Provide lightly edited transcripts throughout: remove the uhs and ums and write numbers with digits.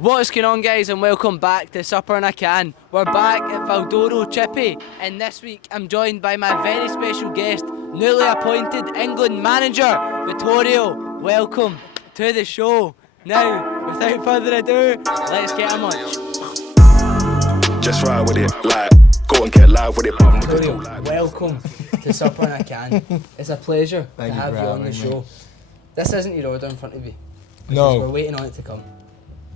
What's going on, guys, and welcome back to Supper in a Can. We're back at Valdoro Chippy, and this week I'm joined by my very special guest, newly appointed England manager, Vittorio. Welcome to the show. Now, without further ado, let's get him on. Just ride with it, like, go and get live with it. Vittorio, welcome to Supper in a Can. It's a pleasure to have you on the show. This isn't your order in front of you. No. We're waiting on it to come.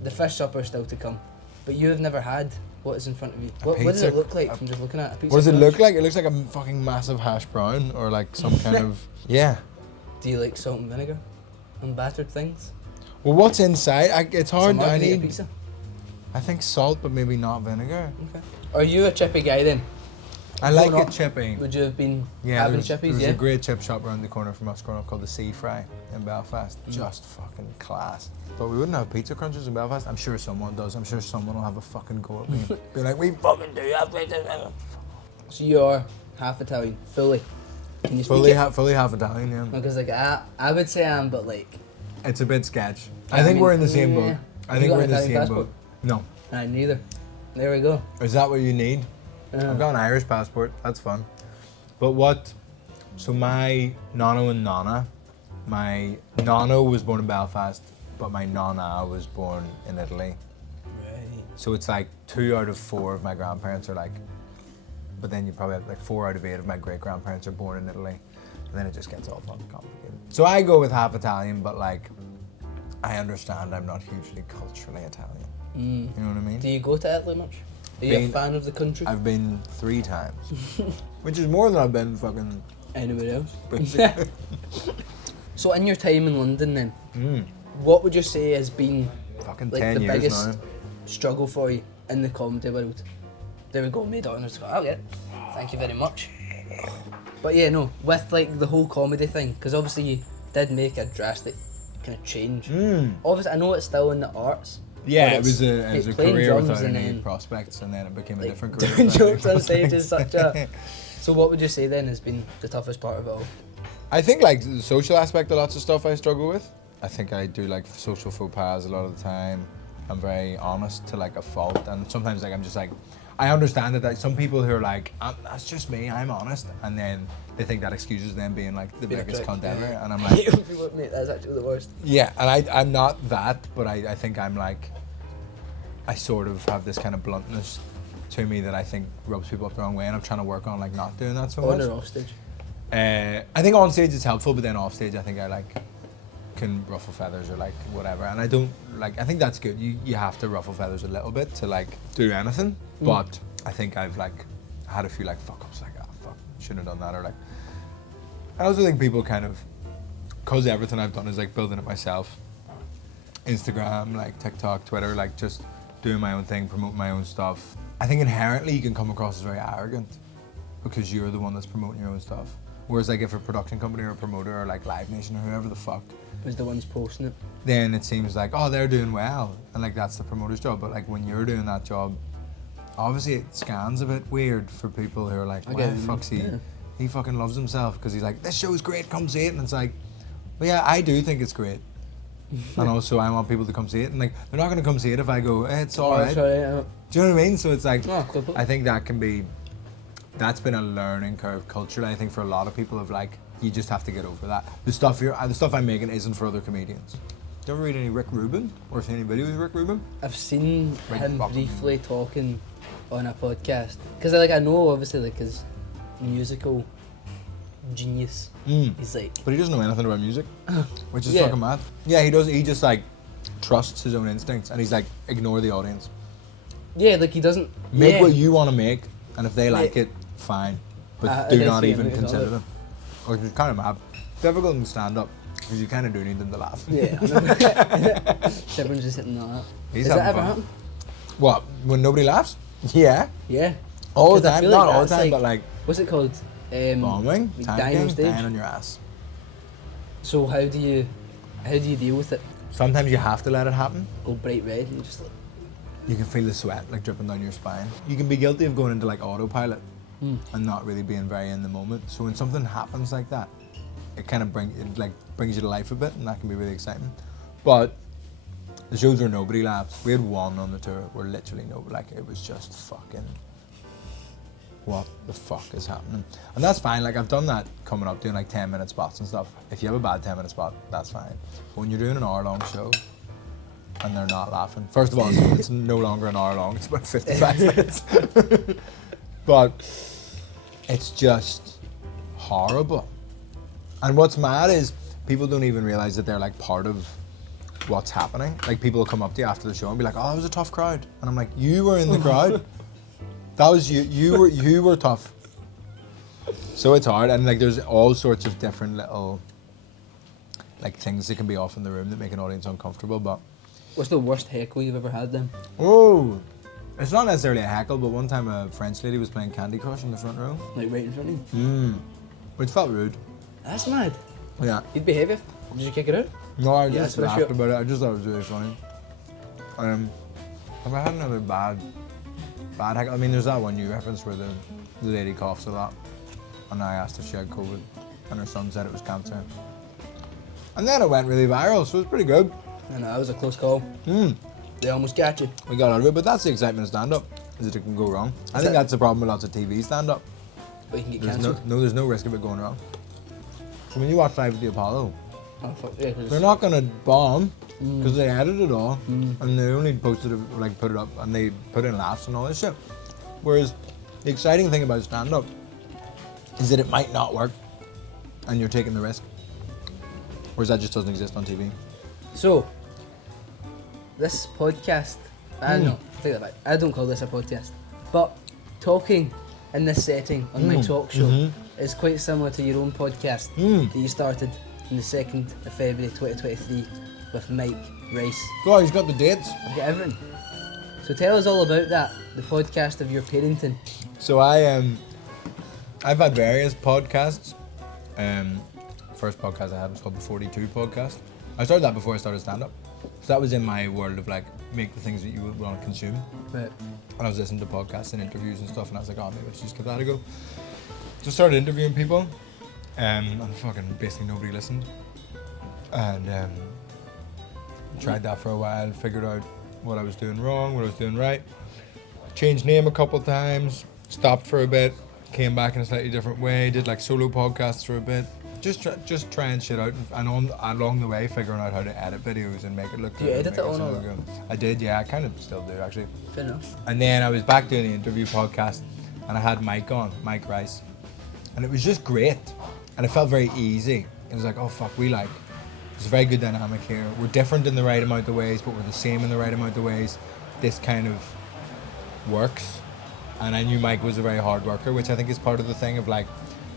The fish supper is still to come. But you have never had what is in front of you. What does it look like from just looking at a pizza? What does it look like? It looks like a fucking massive hash brown or like some kind of... Yeah. Do you like salt and vinegar on battered things? Well, what's inside? It's hard. I need pizza. I think salt, but maybe not vinegar. Okay. Are you a chippy guy then? I like it chippy. Would you have been Yeah, having there's chippies? a great chip shop around the corner from us growing up called the Sea Fry in Belfast. Just fucking class. But we wouldn't have pizza crunchers in Belfast. I'm sure someone does. I'm sure someone will have a fucking go at me. Be like, we fucking do have pizza. So you're half Italian, fully. Can you speak Fully half Italian, yeah. Because like I would say I am, but like... It's a bit sketch. I think we're in the same boat. I think we're in the same boat. No. Neither. There we go. Is that what you need? I've got an Irish passport, that's fun. But so my Nano and Nana, my Nano was born in Belfast, but my Nana was born in Italy. Right. So it's like 2 out of 4 of my grandparents are like, but then you probably have like 4 out of 8 of my great grandparents are born in Italy. And then it just gets all fun and complicated. So I go with half Italian, but like, I understand I'm not hugely culturally Italian. You know what I mean? Do you go to Italy much? Are you a fan of the country? I've been 3 times, which is more than I've been fucking anywhere else. basically. So in your time in London then, what would you say has been Fucking like 10 the years biggest now. struggle for you in the comedy world? There we go, made honours. Oh yeah, thank you very much. But yeah, no, with like the whole comedy thing, because obviously you did make a drastic kind of change. Obviously, I know it's still in the arts. Yeah, but it was a career without any then, prospects, and then it became a like, different career. doing without any jokes on stage prospects. is such a... So what would you say then has been the toughest part of it all? I think like the social aspect of lots of stuff I struggle with. I think I do like social faux pas a lot of the time. I'm very honest to like a fault, and sometimes like I'm just like, I understand that like, some people who are like, that's just me, I'm honest, and then they think that excuses them being like the biggest cunt ever, and I'm like, Mate, that's actually the worst. yeah, and I'm not that, but I think I'm like, I sort of have this kind of bluntness to me that I think rubs people up the wrong way, and I'm trying to work on like not doing that so much. On or off stage? I think on stage it's helpful, but then off stage I think I like can ruffle feathers or like whatever, and I don't like. I think that's good. You have to ruffle feathers a little bit to like do anything, but I think I've like had a few like fuck ups, like fuck, shouldn't have done that, or like. I also think people kind of, cause everything I've done is like building it myself. Instagram, like TikTok, Twitter, like just doing my own thing, promoting my own stuff. I think inherently you can come across as very arrogant because you're the one that's promoting your own stuff. Whereas like if a production company or a promoter or like Live Nation or whoever the fuck Who's the ones posting it? then it seems like, oh, they're doing well, and like that's the promoter's job. But like when you're doing that job, obviously it scans a bit weird for people who are like, why the fuck's he? Yeah. He fucking loves himself because he's like, this show's great, come see it. And it's like, well, yeah, I do think it's great. And also I want people to come see it, and like they're not gonna come see it if I go, it's alright. Sorry, Do you know what I mean? So it's like, cool. I think that's been a learning curve culturally. I think for a lot of people of like, you just have to get over that. The stuff I'm making isn't for other comedians. Do you ever read any Rick Rubin or see any videos of Rick Rubin? I've seen Right, him fuck. briefly talking on a podcast because like I know obviously like his musical genius. He's like, But he doesn't know anything about music, which is Yeah. fucking mad. Yeah, he does. He just like trusts his own instincts, and he's like, ignore the audience. yeah, like he doesn't Make yeah. what you want to make, and if they like it, fine. But it do is not the even image of consider it. them. Which is kind of mad. Difficult in stand up because you kind of do need them to laugh. Yeah, I know. Everyone's just hitting that. He's Has that having ever fun. happened? What? When nobody laughs? Yeah. Yeah. All the 'Cause I time. feel Not like all the that's time, but like what's it called? bombing, like dying on tanking, stage. dying on your ass. So how do you deal with it? Sometimes you have to let it happen. Go bright red and just like You can feel the sweat like dripping down your spine. You can be guilty of going into like autopilot and not really being very in the moment. So when something happens like that, it kind of brings you to life a bit, and that can be really exciting. But The shows where nobody laughs. We had one on the tour where literally nobody, like, it was just fucking, what the fuck is happening? And that's fine, like, I've done that coming up, doing like 10-minute spots and stuff. If you have a bad 10-minute spot, that's fine. But when you're doing an hour-long show and they're not laughing, first of all, it's no longer an hour long, it's about 55 minutes. But it's just horrible. And what's mad is people don't even realize that they're like part of what's happening. Like, people will come up to you after the show and be like, oh, that was a tough crowd. And I'm like, you were in the crowd. That was you. You were tough. So it's hard, and like there's all sorts of different little like things that can be off in the room that make an audience uncomfortable. But What's the worst heckle you've ever had then? oh, it's not necessarily a heckle, but one time a French lady was playing Candy Crush in the front row. Like right in front of you? Which felt rude. That's mad. Yeah. You'd behave if. Did you kick it out? No, I Yeah, just that's laughed what about it. I just thought it was really funny. Have I had another bad heckle? I mean, there's that one you referenced where the lady coughs a lot, and I asked if she had COVID, and her son said it was cancer. And then it went really viral, so it was pretty good. I know, that was a close call. They almost got you. We got out of it, but that's the excitement of stand-up, is that it can go wrong. I think that's the problem with lots of TV stand-up. But you can get There's cancelled. there's no risk of it going wrong. So when you watch Live at the Apollo, Oh, fuck. Yeah, 'cause they're not gonna bomb because they edited it all and they only posted it, like put it up, and they put in laughs and all this shit. Whereas the exciting thing about stand-up is that it might not work, and you're taking the risk. Whereas that just doesn't exist on TV. So, this podcast, I don't know, think about it. I don't call this a podcast, but talking in this setting on my talk show is quite similar to your own podcast that you started on the 2nd of February 2023 with Mike Rice. Oh, he's got the dates. I've got everything. So tell us all about that, the podcast of your parenting. So I've had various podcasts. First podcast I had was called the 42 podcast. I started that before I started stand-up. So that was in my world of like, make the things that you would want to consume. Right. And I was listening to podcasts and interviews and stuff, and I was like, oh, maybe I should just give that a go. So started interviewing people, and fucking basically nobody listened. And tried that for a while, figured out what I was doing wrong, what I was doing right. Changed name a couple times, stopped for a bit, came back in a slightly different way, did like solo podcasts for a bit. Just trying shit out, and along the way figuring out how to edit videos and make it look good. Do you edit make it on all look good. I did, yeah, I kind of still do actually. Fair enough. And then I was back doing the interview podcast, and I had Mike on, Mike Rice, and it was just great, and it felt very easy. It was like, oh fuck, there's a very good dynamic here. We're different in the right amount of ways, but we're the same in the right amount of ways. This kind of works. And I knew Mike was a very hard worker, which I think is part of the thing of like,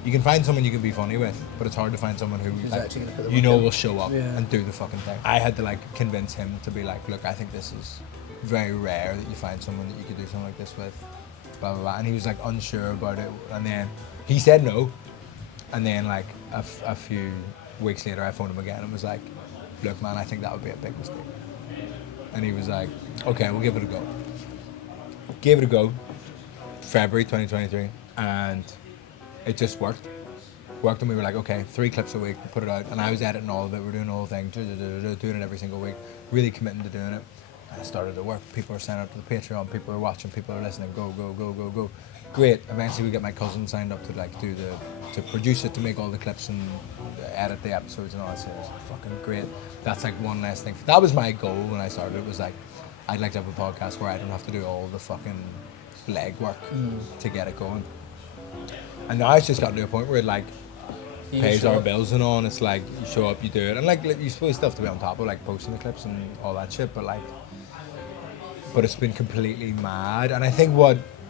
you can find someone you can be funny with, but it's hard to find someone who like, actually gonna put the you work know in. will show up Yeah. and do the fucking thing. I had to like convince him to be like, look, I think this is very rare that you find someone that you could do something like this with, blah blah blah. And he was like unsure about it, and then he said no, and then like a few weeks later I phoned him again and was like, look man, I think that would be a big mistake. And he was like, okay, we'll give it a go. Gave it a go, February 2023, and it just worked. And we were like, okay, 3 clips a week, put it out. And I was editing all of it, we're doing the whole thing, doing it every single week, really committing to doing it. And it started to work. People are signing up to the Patreon, people are watching, people are listening, go. Great. Eventually we get my cousin signed up to like to produce it, to make all the clips and edit the episodes and all that. So it was fucking great. That's like one less thing. That was my goal when I started. It was like, I'd like to have a podcast where I don't have to do all the fucking legwork to get it going. And now it's just got to a point where it like pays our bills and all, and it's like you show up, you do it, and like you supposed stuff to be on top of like posting the clips and all that shit, but it's been completely mad. And I think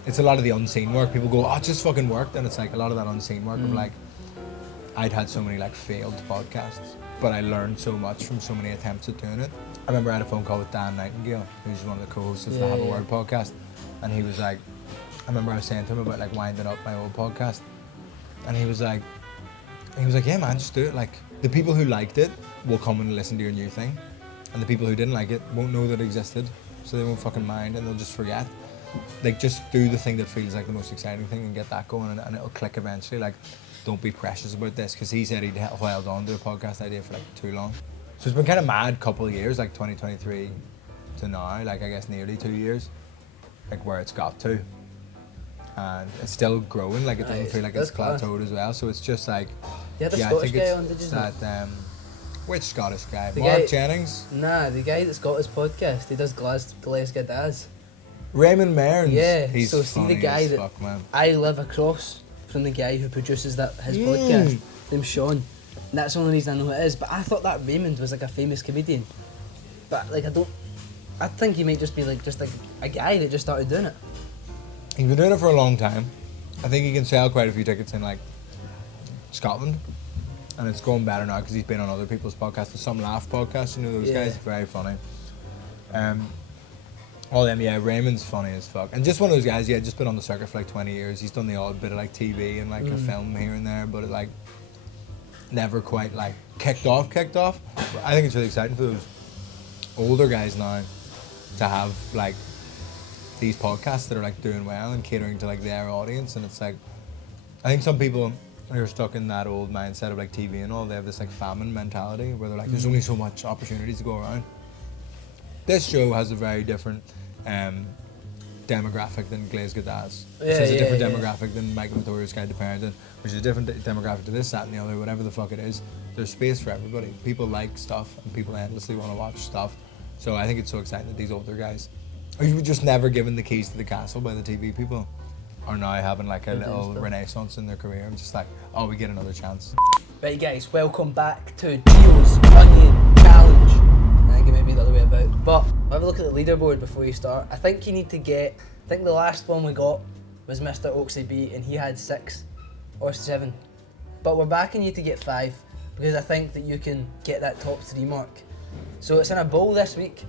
it's a lot of the unseen work. People go, oh, it just fucking worked, and it's like a lot of that unseen work of like, I'd had so many like failed podcasts, but I learned so much from so many attempts at doing it. I remember I had a phone call with Dan Nightingale, who's one of the co-hosts of the Have a Word podcast, and he was like, I remember I was saying to him about like winding up my old podcast, and he was like, yeah man, just do it. Like, the people who liked it will come and listen to your new thing, and the people who didn't like it won't know that it existed, so they won't fucking mind, and they'll just forget. Like, just do the thing that feels like the most exciting thing and get that going, and it'll click eventually. Like, don't be precious about this, because he said he'd held on to a podcast idea for like too long. So it's been kind of mad couple of years, like 2023 to now, like I guess nearly 2 years, like where it's got to. And it's still growing, like it doesn't feel like it's plateaued as well. So it's just like, You had a I Scottish think guy it's on, did you? that, which Scottish guy? The Mark guy- Jennings? Nah, the guy that's got his podcast, he does Glasgow Daz. Raymond Mearns. Yeah, He's so see the funny guy as that fuck, man. I live across from the guy who produces his podcast, named Sean. And that's the only reason I know who it is. But I thought that Raymond was like a famous comedian. But like I think he might just be like a guy that just started doing it. He's been doing it for a long time. I think he can sell quite a few tickets in like Scotland. And it's going better now because he's been on other people's podcasts. The Some Laugh podcast, you know those guys? Very funny. All them, yeah, Raymond's funny as fuck. And just one of those guys, yeah, just been on the circuit for like 20 years. He's done the odd bit of like TV and like a film here and there, but it like never quite like kicked off. But I think it's really exciting for those older guys now to have like these podcasts that are like doing well and catering to like their audience. And it's like, I think some people who are stuck in that old mindset of like TV and all, they have this like famine mentality where they're like, there's only so much opportunities to go around. This show has a very different demographic than Glasgow Daz. It has a different demographic than Mike and Vittorio's Guide to Parenting, which is a different demographic to this, that and the other, whatever the fuck it is. There's space for everybody. People like stuff and people endlessly want to watch stuff. So I think it's so exciting that these older guys, who were just never given the keys to the castle by the TV people, are now having like a little renaissance in their career. I'm just like, oh, we get another chance. Right guys, welcome back to Gio's Onion Challenge. I think it may be the other way about. But have a look at the leaderboard before you start. I think you need to get, I think the last one we got was Mr. Oaksy B and he had 6 or 7. But we're backing you to get 5 because I think that you can get that top 3 mark. So it's in a bowl this week,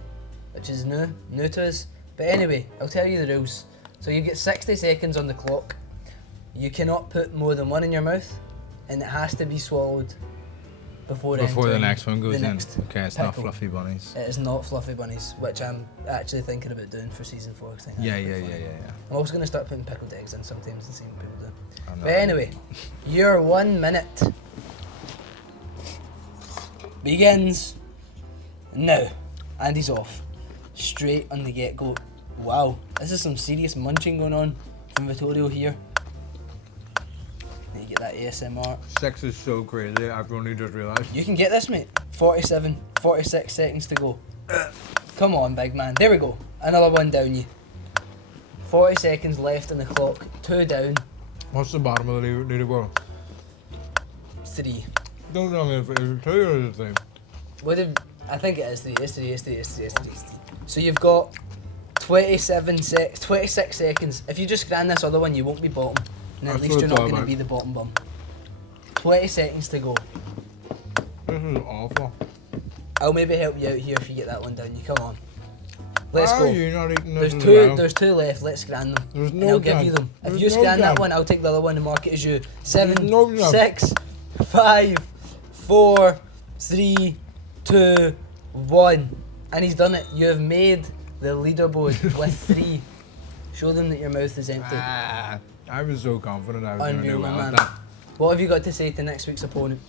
which is new to us. But anyway, I'll tell you the rules. So you get 60 seconds on the clock. You cannot put more than one in your mouth, and it has to be swallowed before the next one goes in. Okay, it's not pickle. Fluffy Bunnies. It is not Fluffy Bunnies, which I'm actually thinking about doing for season 4. I think Yeah. I'm also going to start putting pickled eggs in sometimes and seeing what people do. I'm not- But anyway, your 1 minute begins now. And he's off. Straight on the get-go. Wow, this is some serious munching going on from Vittorio here. And you get that ASMR. 6 is so crazy, I've only just realised. You can get this, mate. 46 seconds to go. Come on, big man. There we go. Another one down you. 40 seconds left on the clock. 2 down. What's the bottom of the leaderboard? 3. Don't tell me if it's 2 or the same. I think it is 3. It's 3. So you've got 26 seconds. If you just grand this other one, you won't be bottom. And at least you're not going to be the bottom bum. 20 seconds to go. This is awful. I'll maybe help you out here if you get that one down. You come on. Let's Why go. are you not eating this as There's well? 2 left. Let's scran them. There's And no I'll give chance. you them. If There's you no scan that chance. one, I'll take the other one and mark it as you. 7, no chance. 6, 5, 4, 3, 2, 1. And he's done it. You have made the leaderboard with 3. Show them that your mouth is empty. I was so confident I was going to Unreal, do well man. at that. What have you got to say to next week's opponent?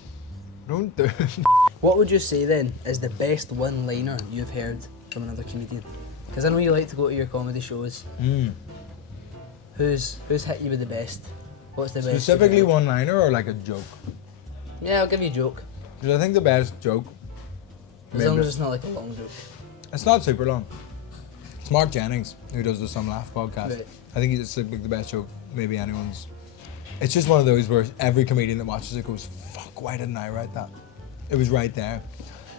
Don't do it. What would you say then is the best one-liner you've heard from another comedian? Because I know you like to go to your comedy shows. Who's hit you with the best? What's the best? Specifically you've heard? one-liner or like a joke? Yeah, I'll give you a joke. Because I think the best joke, As long as it's not like a long joke. it's not super long. It's Mark Jennings who does the Some Laugh podcast. Right. I think it's like the best joke maybe anyone's. It's just one of those where every comedian that watches it goes, fuck, why didn't I write that? It was right there.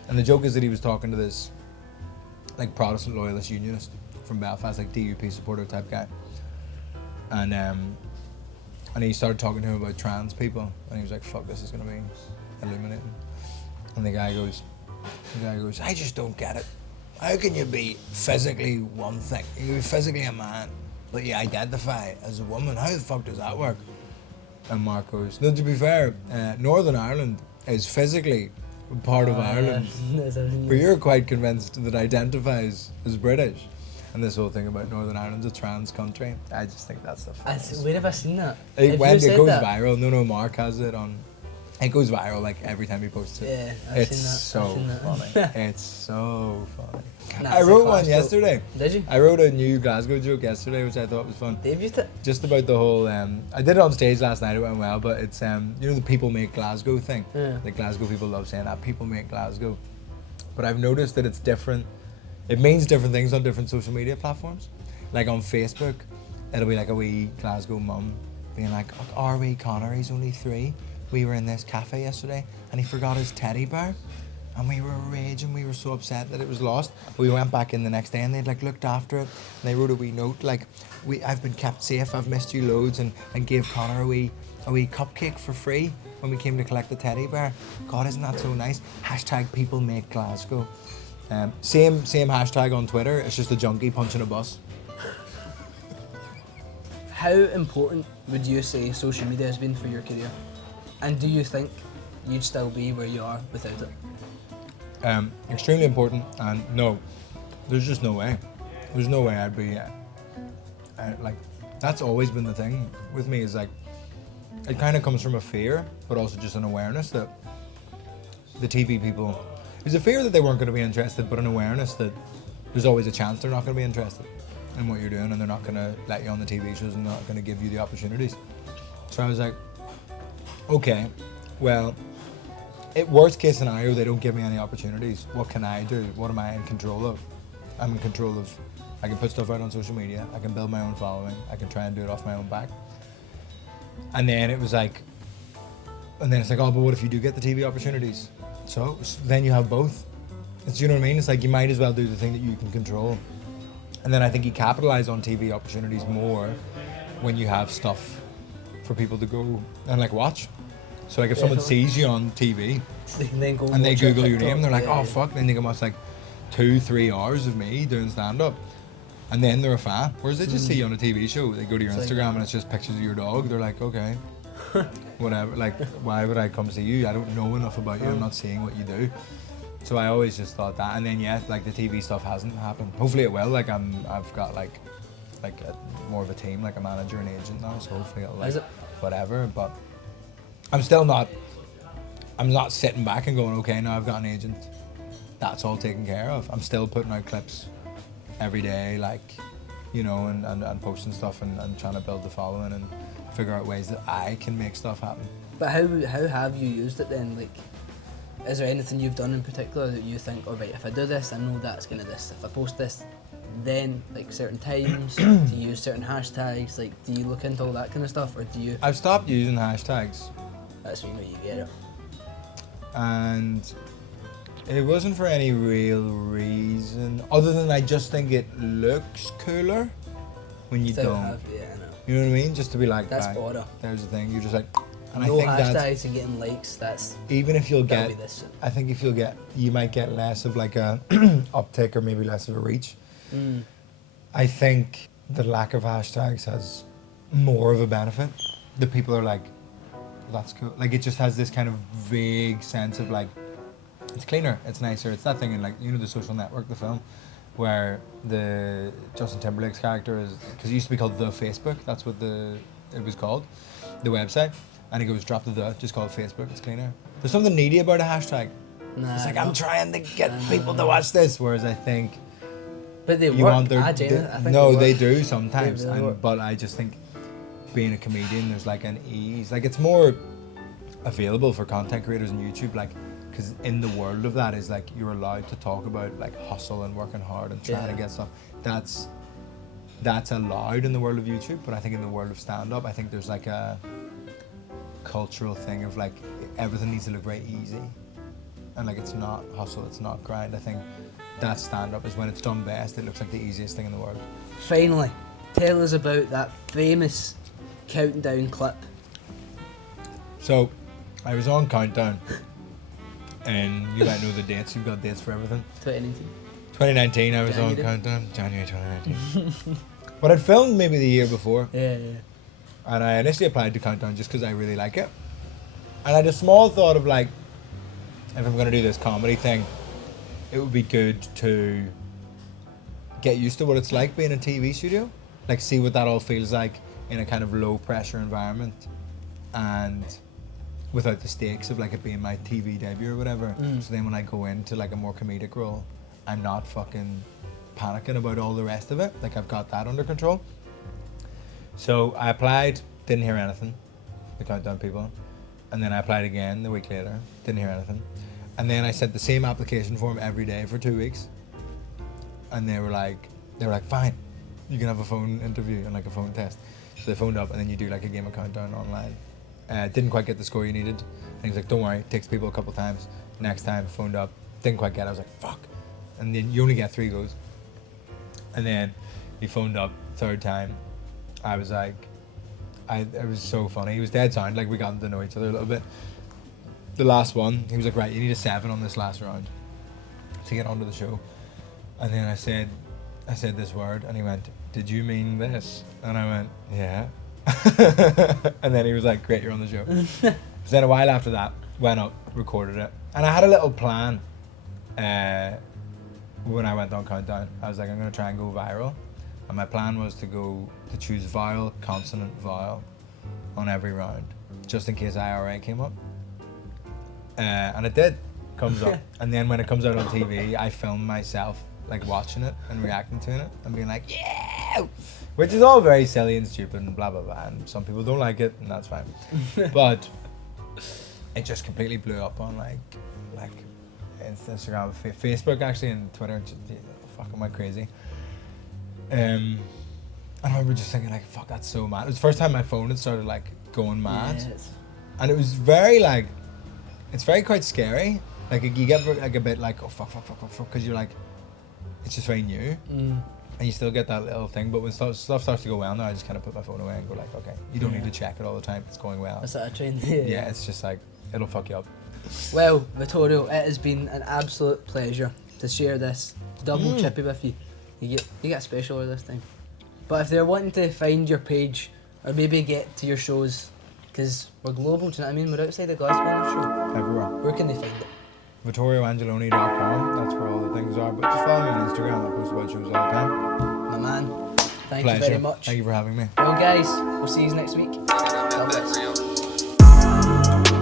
And the joke is that he was talking to this like Protestant loyalist unionist from Belfast, like DUP supporter type guy. And he started talking to him about trans people, and he was like, fuck, this is gonna be illuminating. And the guy goes, I just don't get it. How can you be physically one thing? You can be physically a man, but you identify as a woman. How the fuck does that work? And Mark goes, no, to be fair, Northern Ireland is physically part of Ireland, but you're quite convinced that identifies as British. And this whole thing about Northern Ireland's a trans country, I just think that's the funniest. Where have I seen that? It Have went, you it said goes that? viral. No, Mark has it on It goes viral like every time he posts it. Yeah, I've It's seen that. so I've seen that. funny. It's so funny. Nah, I it's a wrote class one joke. yesterday. Did you? I wrote a new Glasgow joke yesterday, which I thought was fun. Debuted it? Just about the whole. I did it on stage last night. It went well, but it's you know the people make Glasgow thing. Yeah. The Glasgow people love saying that people make Glasgow, but I've noticed that it's different. It means different things on different social media platforms. Like on Facebook, it'll be like a wee Glasgow mum being like, "Oh, our wee Connor, he's only 3. We were in this cafe yesterday and he forgot his teddy bear, and we were raging. We were so upset that it was lost. We went back in the next day and they'd like looked after it, and they wrote a wee note like, I've been kept safe, I've missed you loads," and gave Connor a wee cupcake for free when we came to collect the teddy bear. God, isn't that so nice? Hashtag people make Glasgow. Same hashtag on Twitter. It's just a junkie punching a bus. How important would you say social media has been for your career? And do you think you'd still be where you are without it? Extremely important, and no, there's just no way. There's no way I'd be like. That's always been the thing with me. Is like, it kind of comes from a fear, but also just an awareness that the TV people. There's a fear that they weren't going to be interested, but an awareness that there's always a chance they're not going to be interested in what you're doing, and they're not going to let you on the TV shows, and they're not going to give you the opportunities. So I was like, okay, well, worst case scenario, they don't give me any opportunities. What can I do? What am I in control of? I'm in control of, I can put stuff out on social media, I can build my own following, I can try and do it off my own back. And then it was like, and then it's like, oh, but what if you do get the TV opportunities? So then you have both. You know what I mean? It's like you might as well do the thing that you can control. And then I think you capitalize on TV opportunities more when you have stuff for people to go and like watch. So like if someone sees you on TV They can then go and they watch Google your TikTok. name, they're like, Yeah, oh yeah. fuck, then they can watch like 2-3 hours of me doing stand-up. And then they're a fan. Whereas they just see you on a TV show, they go to your It's like- Instagram and it's just pictures of your dog, they're like, okay, whatever, like why would I come see you? I don't know enough about you, I'm not seeing what you do. So I always just thought that, and then yeah, like the TV stuff hasn't happened. Hopefully it will. Like I've got like more of a team, like a manager and agent now. So hopefully it'll like Is it? whatever. But I'm still not. I'm not sitting back and going, okay, now I've got an agent. That's all taken care of. I'm still putting out clips every day, like, you know, and posting stuff and trying to build the following and figure out ways that I can make stuff happen. But how have you used it then? Like, is there anything you've done in particular that you think, all right, if I do this, I know that's gonna this. If I post this, then like certain times, do you use certain hashtags? Like, do you look into all that kind of stuff, or do you? I've stopped using hashtags, That's when you get it. and it wasn't for any real reason other than I just think it looks cooler when you Still don't. have, yeah, I know. You know what I mean? Just to be like, That's right, order. there's the thing. You're just like, and No I think hashtags that's and getting likes. That's even if you'll that'll get, be this. I think if you might get less of like a uptick or maybe less of a reach. Mm. I think the lack of hashtags has more of a benefit. The people are like, that's cool. Like it just has this kind of vague sense of like, it's cleaner, it's nicer. It's that thing in like, you know, The Social Network, the film, where the Justin Timberlake's character is, because it used to be called The Facebook, that's what it was called, the website, and he goes, drop the, just call it Facebook, it's cleaner. There's something needy about a hashtag. Nah, It's like, no. I'm trying to get people to watch this, whereas I think But they you work. want their, I think no, they they work. do sometimes, They really work. and, but I just think being a comedian, there's like an ease, like it's more available for content creators on YouTube, like, because in the world of that is like you're allowed to talk about like hustle and working hard and trying to Yeah. get stuff. That's allowed in the world of YouTube, but I think in the world of stand-up, I think there's like a cultural thing of like everything needs to look very easy, and like it's not hustle, it's not grind. I think that stand-up is when it's done best. It looks like the easiest thing in the world. Finally, tell us about that famous countdown clip. So, I was on Countdown, and you might know the dates. You've got dates for everything. 2019. 2019, I was on January. Countdown, January 2019. But I'd filmed maybe the year before, Yeah. and I initially applied to Countdown just because I really like it. And I had a small thought of like, if I'm going to do this comedy thing, it would be good to get used to what it's like being in a TV studio, like see what that all feels like in a kind of low pressure environment, and without the stakes of like it being my TV debut or whatever. So then when I go into like a more comedic role, I'm not fucking panicking about all the rest of it. Like I've got that under control. So I applied, didn't hear anything, the Countdown people. And then I applied again the week later, didn't hear anything. And then I sent the same application form every day for 2 weeks. And they were like, fine, you can have a phone interview and like a phone test. So they phoned up and then you do like a game of Countdown online. Didn't quite get the score you needed. And he was like, don't worry, it takes people a couple times. Next time, phoned up, didn't quite get it. I was like, fuck. And then you only get 3 goes. And then he phoned up, third time. I was like, it was so funny. He was dead sound, like we got to know each other a little bit. The last one, he was like, right, you need a 7 on this last round to get onto the show. And then I said this word, and he went, did you mean this? And I went, yeah. And then he was like, great, you're on the show. So then a while after that, went up, recorded it. And I had a little plan when I went on Countdown. I was like, I'm going to try and go viral. And my plan was to choose vowel, consonant, vowel on every round, just in case IRA came up. And it did, comes up. And then when it comes out on TV, I film myself like watching it and reacting to it and being like, yeah! Which is all very silly and stupid and blah, blah, blah. And some people don't like it, and that's fine. But it just completely blew up on like Instagram, Facebook actually, and Twitter. Fucking went crazy. And I remember just thinking like, fuck, that's so mad. It was the first time my phone had started like going mad. Yes. And it was very like, it's very quite scary. Like you get like a bit like, oh fuck, because you're like, it's just very new. And you still get that little thing, but when stuff starts to go well now, I just kind of put my phone away and go like, okay, you don't need to check it all the time, it's going well. That's that a trend. Yeah, it's just like, it'll fuck you up. Well, Vittorio, it has been an absolute pleasure to share this double chippy with you. You get a special order this time. But if they're wanting to find your page, or maybe get to your shows, because we're global, do you know what I mean? We're outside of Glasgow on our show. Everywhere. Where can they find it? VittorioAngelone.com, that's where all the things are. But just follow me on Instagram, I post about shows all the time. My man, thank Pleasure. you very much. Thank you for having me. Well guys, we'll see you next week. God bless.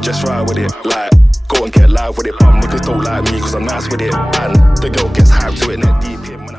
Just ride with it, like, go and get live with it. But niggas don't like me cause I'm nice with it. And the girl gets hyped to it, neck deep in when I